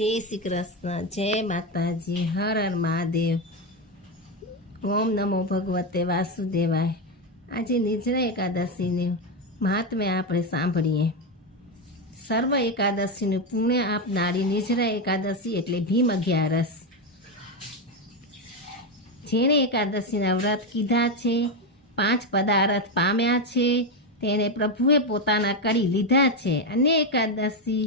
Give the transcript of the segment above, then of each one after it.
जय श्री कृष्ण, जय माताजी, हर हर महादेव। ओम नमो भगवते वासुदेवाय। आज निर्जला एकादशीने महात्म्य આપણે સાંભળીએ। સર્વ એકાદશીનું પુણ્ય આપનારી નિર્જલા એકાદશી એટલે ભીમ અગિયારસ। જેણે એકાદશીના વ્રત કીધા છે, 5 પદાર્થ પામ્યા છે, તેને પ્રભુએ પોતાના કરી લીધા છે। અને એકાદશી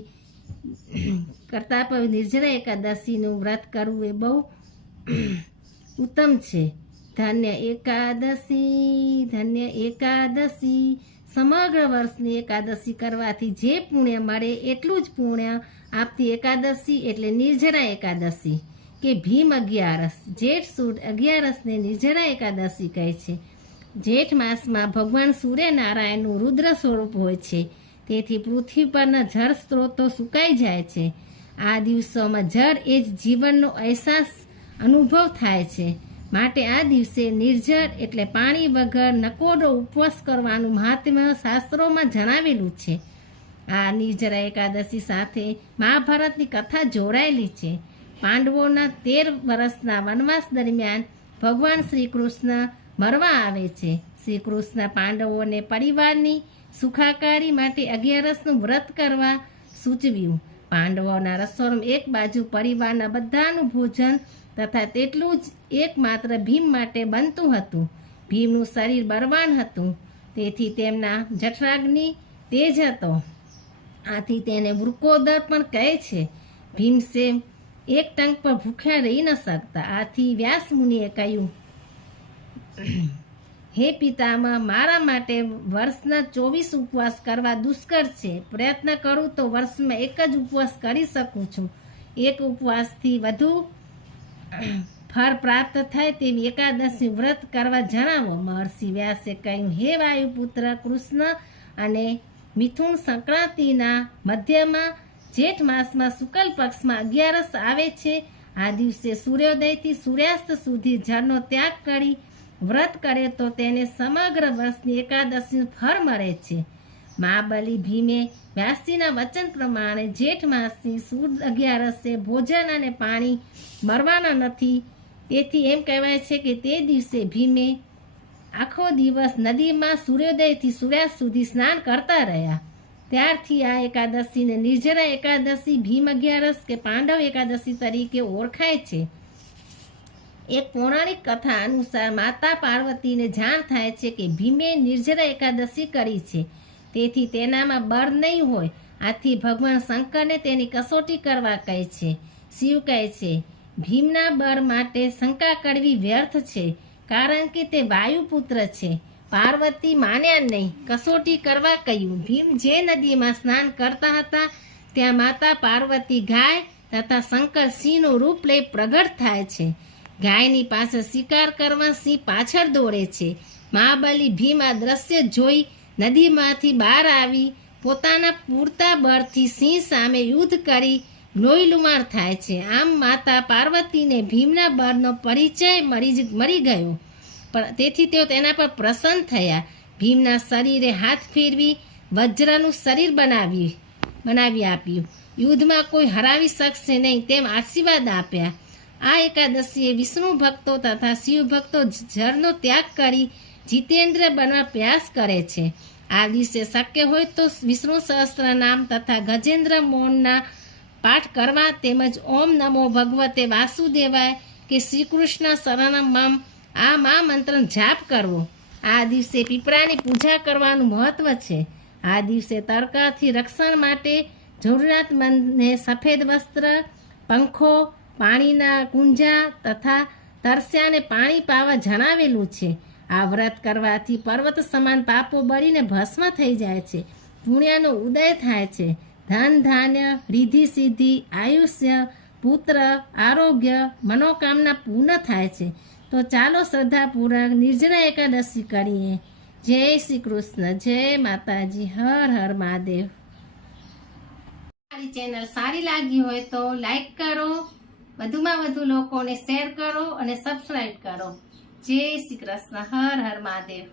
કરતાં પણ નિર્જલા એકાદશીનું વ્રત કરવું એ બહુ ઉત્તમ છે। ધન્ય એકાદશી, ધન્ય એકાદશી। સમગ્ર વર્ષની એકાદશી કરવાથી જે પુણ્ય મળે એટલું જ પુણ્ય આપતી એકાદશી એટલે નિર્જલા એકાદશી કે ભીમ અગિયારસ। જેઠ સુદ અગિયારસને નિર્જલા એકાદશી કહે છે। જેઠ માસમાં ભગવાન સૂર્યનારાયણનું રુદ્ર સ્વરૂપ હોય છે, તેથી પૃથ્વી પરના જળ સ્ત્રોતો સુકાઈ જાય છે। આ દિવસોમાં જળ એ જ જીવનનો અહેસાસ અનુભવ થાય છે। માટે આ દિવસે નિર્જળ એટલે પાણી વગર નકોડો ઉપવાસ કરવાનું મહાત્મ્ય શાસ્ત્રોમાં જણાવેલું છે। આ નિર્જલા એકાદશી સાથે મહાભારતની કથા જોડાયેલી છે। પાંડવોના 13 વર્ષના વનવાસ દરમિયાન ભગવાન શ્રી કૃષ્ણ મરવા આવે છે। શ્રી કૃષ્ણ પાંડવોને પરિવારની સુખાકારી માટે અગિયારસનું વ્રત કરવા સૂચવ્યું। પાંડવોના રસોડામાં એક બાજુ પરિવારના બધાનું ભોજન તથા તેટલું જ એકમાત્ર ભીમ માટે બનતું હતું। ભીમનું શરીર બળવાન હતું, તેથી તેમના જઠરાગ્નિ તેજ હતો, આથી તેને વૃકોદર પણ કહે છે। ભીમસેન એક ટંક પર ભૂખ્યા રહી ન શકતા, આથી વ્યાસ મુનિએ કહ્યું, હે પિતામહ, મારા માટે વર્ષના 24 ઉપવાસ કરવા દુષ્કર છે। પ્રયત્ન કરું તો વર્ષમાં એક જ ઉપવાસ કરી શકું છું। એક ઉપવાસથી વધુ ફળ પ્રાપ્ત થાય તેવી એકાદશી વ્રત કરવા જણાવો। મહર્ષિ વ્યાસે કહ્યું, હે વાયુપુત્ર કૃષ્ણ, અને મિથુન સંક્રાંતિના મધ્યમાં જેઠ માસમાં શુક્લ પક્ષમાં અગિયારસ આવે છે। આ દિવસે સૂર્યોદયથી સૂર્યાસ્ત સુધી જળનો ત્યાગ કરી વ્રત કરે તો તેને સમગ્ર વર્ષની એકાદશીનું ફળ મળે છે। મહાબલી ભીમે વ્યાસજીના વચન પ્રમાણે જેઠ માસની સુદ અગિયારસે ભોજન અને પાણી મળવાના નથી, તેથી એમ કહેવાય છે કે તે દિવસે ભીમે આખો દિવસ નદીમાં સૂર્યોદયથી સૂર્યાસ્ત સુધી સ્નાન કરતા રહ્યા। ત્યારથી આ એકાદશીને નિર્જલા એકાદશી, ભીમ અગિયારસ કે પાંડવ એકાદશી તરીકે ઓળખાય છે। એક પૌરાણિક કથા અનુસાર માતા પાર્વતીને જાણ થાય છે કે ભીમે નિર્જલા એકાદશી કરી છે, તેથી તેનામાં બળ નહીં હોય, આથી ભગવાન શંકરને તેની કસોટી કરવા કહે છે। શિવ કહે છે, ભીમના બળ માટે શંકા કરવી વ્યર્થ છે, કારણ કે તે વાયુપુત્ર છે। પાર્વતી માન્યા નહીં, કસોટી કરવા કહ્યું। ભીમ જે નદીમાં સ્નાન કરતા હતા ત્યાં માતા પાર્વતી ગાય તથા શંકર સિંહનું રૂપ લઈ પ્રગટ થાય છે। ગાયની પાસે શિકાર કરવા સિંહ પાછળ દોડે છે। મહાબલી ભીમ આ દ્રશ્ય જોઈ નદીમાંથી બહાર આવી પોતાના પૂરતા બળથી સિંહ સામે યુદ્ધ કરી લોહીલુહાણ થાય છે। આમ માતા પાર્વતીને ભીમના બળનો પરિચય મળી ગયો, તેથી તેઓ તેના પર પ્રસન્ન થયા। ભીમના શરીરે હાથ ફેરવી વજ્રનું શરીર બનાવી આપ્યું। યુદ્ધમાં કોઈ હરાવી શકશે નહીં તેમ આશીર્વાદ આપ્યા। આ એકાદશીએ વિષ્ણુ ભક્તો તથા શિવ ભક્તો જળનો ત્યાગ કરી જીતેન્દ્ર બનવા પ્રયાસ કરે છે। આ દિવસે શક્ય હોય તો વિષ્ણુ સહસ્ત્ર નામ તથા ગજેન્દ્ર મૌનના પાઠ કરવા, તેમજ ઓમ નમો ભગવતે વાસુદેવાય કે શ્રી કૃષ્ણ શરણમ આ મહામંત્ર જાપ કરવો। આ દિવસે પીપળાની પૂજા કરવાનું મહત્વ છે। આ દિવસે તડકાથી રક્ષણ માટે જરૂરિયાતમંદને સફેદ વસ્ત્ર, પંખો, પાણીના કુંજા તથા તરસ્યાને પાણી પાવા જણાવેલું છે। આ વ્રત કરવાથી પર્વત સમાન પાપો બળીને ભસ્મ થઈ જાય છે, પુણ્યનો ઉદય થાય છે, ધન ધાન્ય, રિદ્ધિ સિદ્ધિ, આયુષ્ય, પુત્ર, આરોગ્ય, મનોકામના પૂર્ણ થાય છે। તો ચાલો શ્રદ્ધાપૂર્વક નિર્જલા એકાદશી કરીએ। જય શ્રી કૃષ્ણ, જય માતાજી, હર હર મહાદેવ। મારી ચેનલ સારી લાગી હોય તો લાઈક કરો, વધુમાં વધુ લોકોને શેર કરો અને સબસ્ક્રાઈબ કરો। જય શ્રી કૃષ્ણ, હર હર મહાદેવ।